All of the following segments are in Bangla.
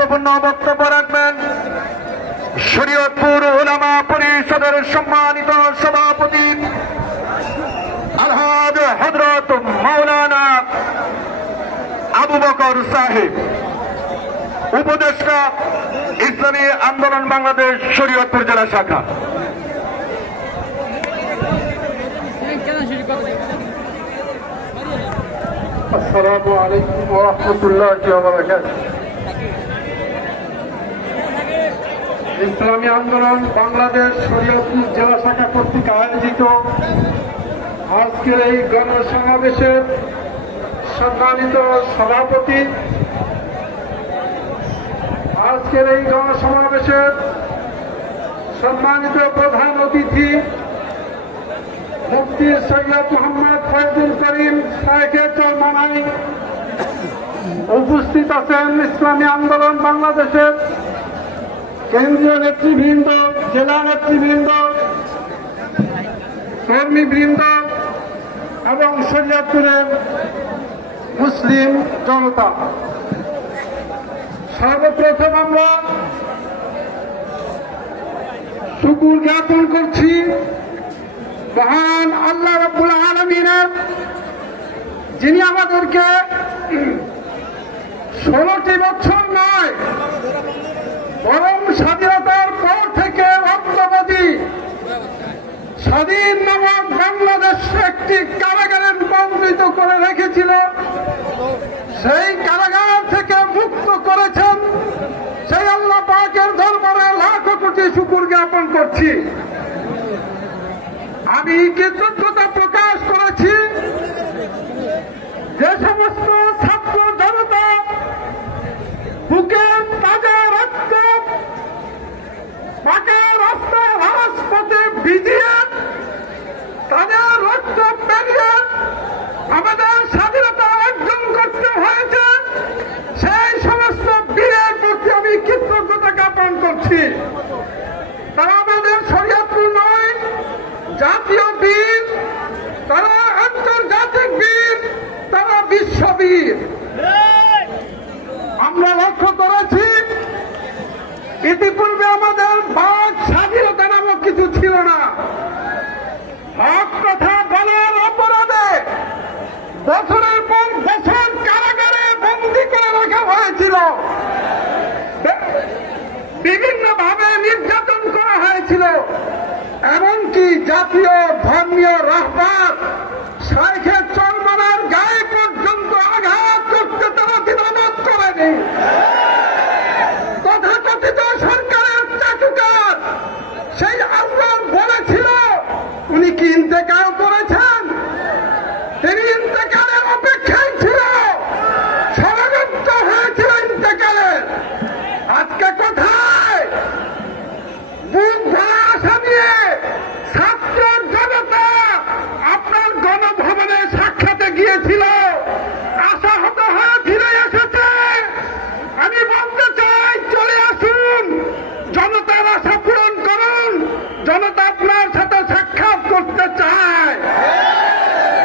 গুরুত্বপূর্ণ বক্তব্য রাখবেন শরীয়তপুর উলামা পরিষদের সম্মানিত সভাপতি আলহাজ হযরত মাওলানা আবু বকর সাহেব, উপদেষ্টা ইসলামী আন্দোলন বাংলাদেশ শরীয়তপুর জেলা শাখা। আসসালামু আলাইকুম ওয়া রাহমাতুল্লাহি ওয়া বারাকাতুহু। ইসলামী আন্দোলন বাংলাদেশ শরীয়তপুর জেলা শাখা কর্তৃক আয়োজিত আজকের এই গণসমাবেশের সম্মানিত সভাপতি, আজকের এই গণসমাবেশের সম্মানিত প্রধান অতিথি মুফতি সৈয়দ মোহাম্মদ ফয়জুল করিম শাইখে চরমনাই, উপস্থিত আছেন ইসলামী আন্দোলন বাংলাদেশের কেন্দ্রীয় নেতৃবৃন্দ, জেলা নেতৃবৃন্দ, কর্মীবৃন্দ এবং শরীয়তপুরের মুসলিম জনতা। সর্বপ্রথম আমরা শুকর জ্ঞাপন করছি মহান আল্লাহ রাব্বুল আলামিনের, যিনি আমাদেরকে 16টি বছর নয় বরং স্বাধীনতার পর থেকে অদ্যাবধি স্বাধীন নামক বাংলাদেশ একটি কারাগারে রূপান্তরিত করে রেখেছিল। সেই কারাগার থেকে মুক্ত করেছেন সেই আল্লাহ পাকের দরবারে লাখো কোটি শুকর জ্ঞাপন করছি। আমি কৃতজ্ঞতা প্রকাশ করেছি যে সমস্ত ছাত্র জনতা বুকের তাজা রক্ত পাকা রাস্তায় রাজপথে ভিজিয়ে তাদের রক্ত পেরিয়ে আমাদের স্বাধীনতা অর্জন করতে হয়েছে, সেই সমস্ত বীরের প্রতি আমি কৃতজ্ঞতা জ্ঞাপন করছি। তারা আমাদের শরীয়তপুর নয়, জাতীয় বীর, তারা আন্তর্জাতিক বীর, তারা বিশ্ববীর। আমরা লক্ষ্য করেছি ইতিপূর্বে আমাদের বাক স্বাধীনতা নামক কিছু ছিল না। হক কথা বলার অপরাধে বছরের পর বছর কারাগারে বন্দী করে রাখা হয়েছিল, বিভিন্নভাবে নির্যাতন করা হয়েছিল, এমনকি জাতীয় ধর্মীয় রাহবার শাইখে চরমনার গায়ে পর্যন্ত আঘাত করতে তারা দ্বিধাবোধ করেনি। তথাকথিত সরকারের চাটুকার সেই আল্লাহ বলেছিল, উনি কি ইন্তেকাল করেছেন? তিনি ইন্তেকালের অপেক্ষায় ছিল, ষড়যন্ত্র হয়েছিল ইন্তেকালের। আজকে কোথায় বুক ভরা আশা নিয়ে ছাত্র জনতা আপনার গণভবনে সাক্ষাতে গিয়েছিল, আশাহত হয়ে ফিরে এসেছে। আমি বলতে চাই, চলে আসুন, জনতার আশা পূরণ করুন। জনতা আপনার সাথে সাক্ষাৎ করতে চায়,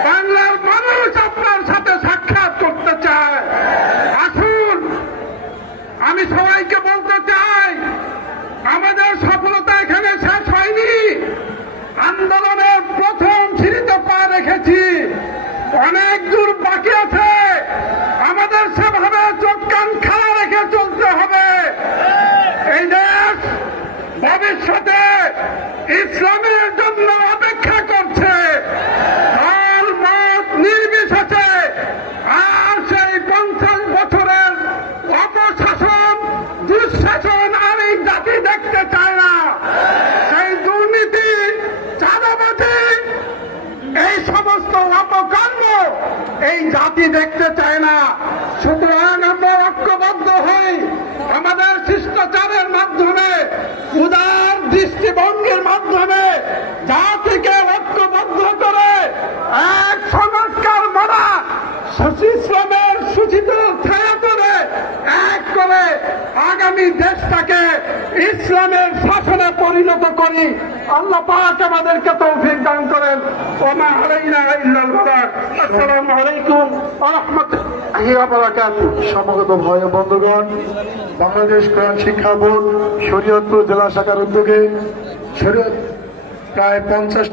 বাংলার মানুষ আপনার সাথে সাক্ষাৎ করতে চায়। আসুন। আমি সবাইকে বলতে চাই, আমাদের সফলতা এখানে শেষ হয়নি। আন্দোলনের প্রথম সিঁড়িতে পা রেখেছি, অনেক দূর বাকি আছে। আমাদের সেভাবে চোখ কান খাড়া রেখে চলতে হবে। এই দেশ ভবিষ্যতে ইসলামের জন্য অপেক্ষা করছে, দল মত নির্বিশেষে। আর সেই 50 বছরের অপশাসন, দুঃশাসন আর এই জাতি দেখতে চায় না। সেই দুর্নীতি, চাঁদাবাজি, এই সমস্ত অপকর্ম এই জাতি দেখতে চায় না। সুতরাং আমরা ঐক্যবদ্ধ হই, আমাদের শিষ্টাচারের মাধ্যমে, উদার দৃষ্টিভঙ্গির মাধ্যমে জাতিকে ঐক্যবদ্ধ করে এক সংস্কার মানা ইসলামের সূচিত ছায়া করে এক করে আগামী দেশটাকে ইসলামের শাসনে পরিণত করি। আল্লাহ পাক আমাদেরকে তৌফিক দান করেন। ওমা আলাইনা ইল্লাল বালাগ। আসসালামু আলাইকুম ওয়া রাহমাতুল্লাহি ওয়া বারাকাতুহু। সমবেত ভাই ও বন্ধুগণ, বাংলাদেশ কোরআন শিক্ষা বোর্ড শরীয়তপুর জেলা শাখার উদ্যোগে প্রায় 50